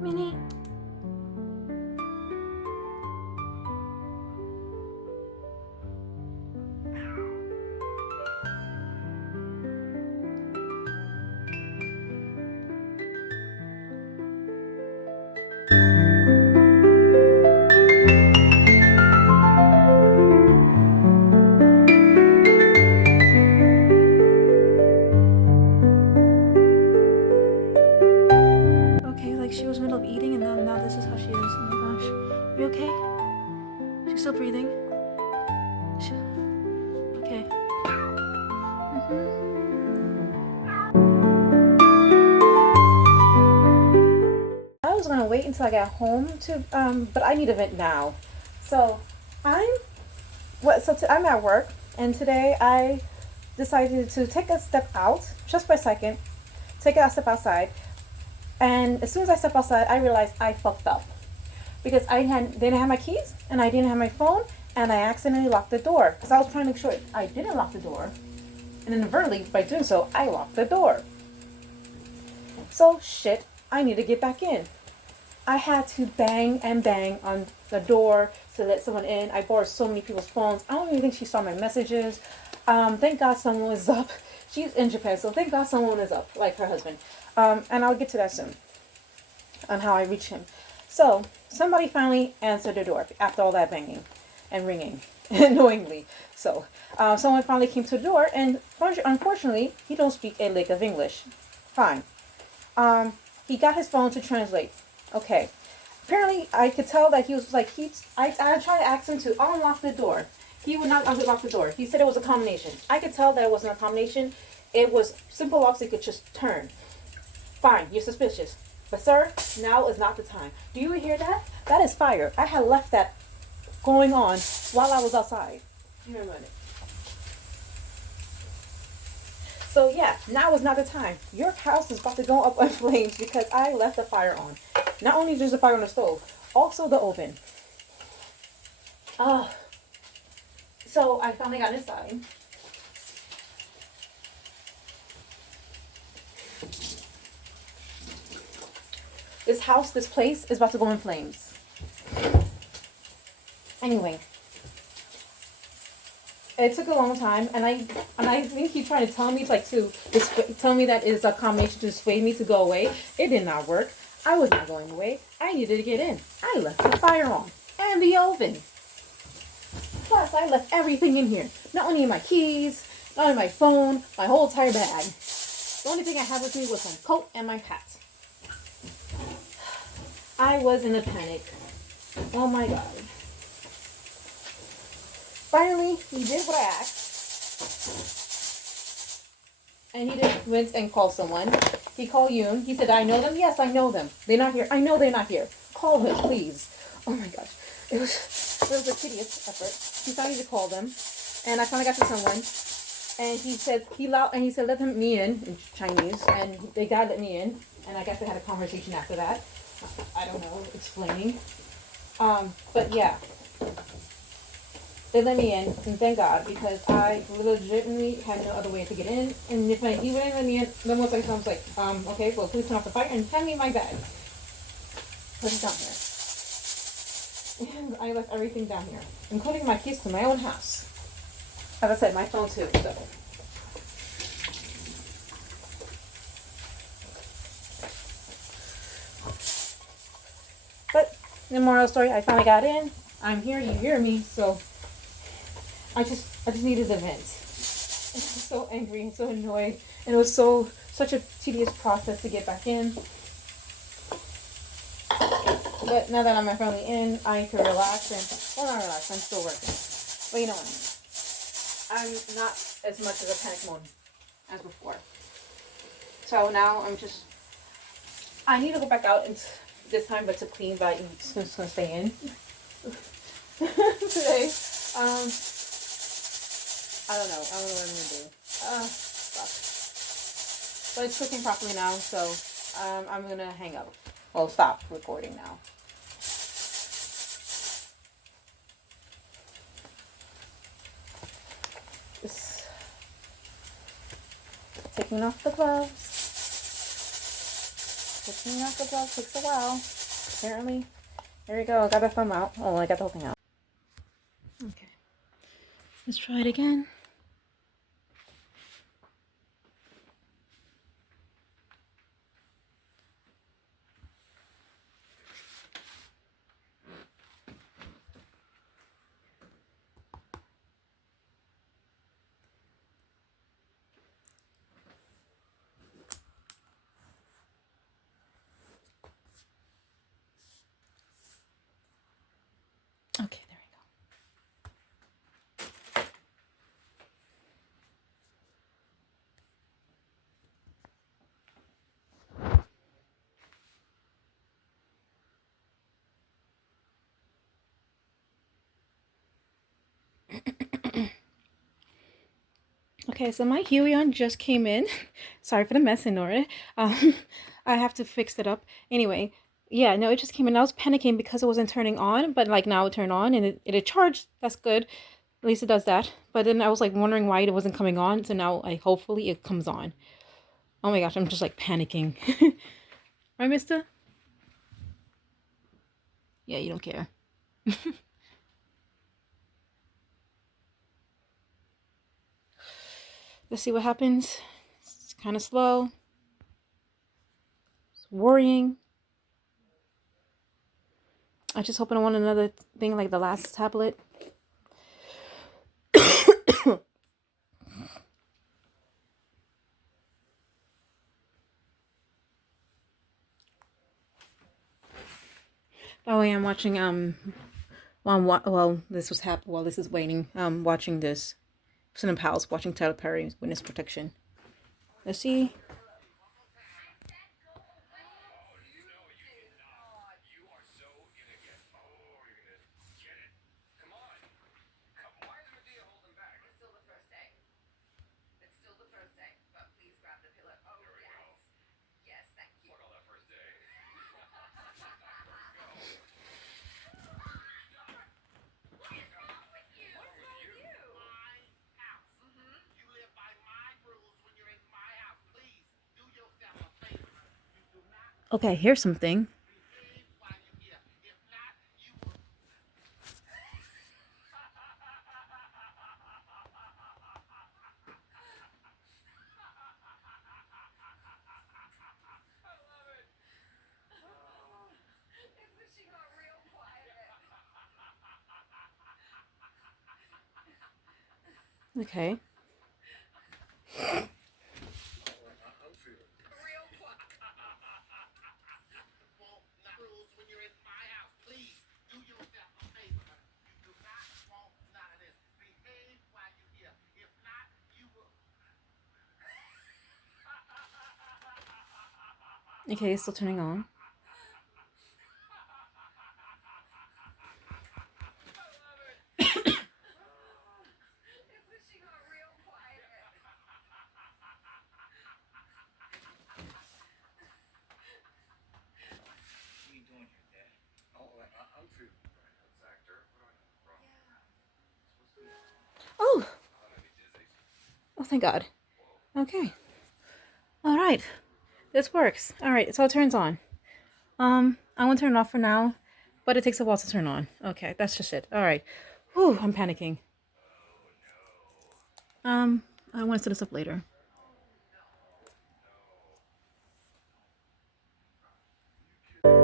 Minnie. Okay, like she was in the middle of eating and now this is how she is. Oh my gosh. You okay? She's still breathing? She... Okay. I was gonna wait until I got home to, but I need a vent now. So I'm, I'm at work, and today I decided to take a step out, just for a second, take a step outside, and as soon as I step outside, I realized I fucked up because didn't have my keys and I didn't have my phone, and I accidentally locked the door because I was trying to make sure I didn't lock the door, and inadvertently by doing so, I locked the door. So shit, I need to get back in. I had to bang and bang on the door to let someone in. I borrowed so many people's phones. I don't even think she saw my messages. Thank God someone was up. She's in Japan, so thank God someone is up, like her husband. And I'll get to that soon, on how I reach him. So, somebody finally answered the door after all that banging and ringing, annoyingly. So, someone finally came to the door, and unfortunately, he don't speak a lick of English. Fine. He got his phone to translate. Okay. Apparently, I could tell that he was like, I tried to ask him to unlock the door. He would not unlock the door. He said it was a combination. I could tell that it wasn't a combination. It was simple locks that could just turn. Fine, you're suspicious. But sir, now is not the time. Do you hear that? That is fire. I had left that going on while I was outside. Give me a minute. So yeah, now is not the time. Your house is about to go up in flames because I left the fire on. Not only is there a fire on the stove, also the oven. So I finally got inside. This house, this place is about to go in flames. Anyway, it took a long time, and I think he tried to tell me tell me that it's a combination to dissuade me to go away. It did not work. I was not going away. I needed to get in. I left the fire on and the oven. Plus, I left everything in here. Not only my keys, not only my phone, my whole entire bag. The only thing I had with me was my coat and my hat. I was in a panic. Oh my God. Finally, he did what I asked. And he just went and called someone. He called Yoon. He said, I know them? Yes, I know them. They're not here. I know they're not here. Call them, please. Oh my gosh. It was a tedious effort. He finally to call them. And I finally got to someone. And he said, let me in Chinese. And they got let me in. And I guess they had a conversation after that. I don't know, explaining. But yeah. They let me in, and thank God, because I legitimately had no other way to get in. And if he wouldn't let me in, then once I was like, okay, well, please turn off the fire and hand me my bag. Put it down here. And I left everything down here, including my keys to my own house. As I said, my phone too, so. But, the moral of the story, I finally got in. I'm here, you hear me, so I just needed a vent. I was so angry and so annoyed, and it was such a tedious process to get back in. But now that I'm finally in, I can relax and, well, not relax, I'm still working. But you know what I mean. I'm not as much of a panic mode as before. So now I need to go back out and this time, but to clean, but I'm just gonna stay in today. I don't know what I'm gonna do. Fuck. But it's cooking properly now, so I'm gonna hang up. Well, stop recording now. Just taking off the gloves. taking off the glove takes a while. Apparently. There we go. I got the thumb out. Oh, I got the whole thing out. Okay. Let's try it again. Okay, there we go. Okay, so my Huion just came in. Sorry for the mess, Nora. I have to fix it up. Anyway, yeah, no, it just came in. I was panicking because it wasn't turning on, but like now it turned on and it charged. That's good. At least it does that. But then I was like wondering why it wasn't coming on. So now hopefully it comes on. Oh my gosh, I'm just like panicking. Right, mister? Yeah, you don't care. Let's see what happens. It's kind of slow. It's worrying. I just hope I don't want another thing like the last tablet. Oh, yeah, I'm watching well, this was happening while this is waiting. Watching this Cinnamon Palace, watching Tyler Perry Witness Protection. Let's see. Okay, here's something. Okay. Okay, it's still turning on. Oh! Oh, thank God. Okay. All right. This works. All right, so it turns on. I'm gonna turn it off for now, but it takes a while to turn on. Okay, that's just it. All right. Whew, I'm panicking. I want to set this up later.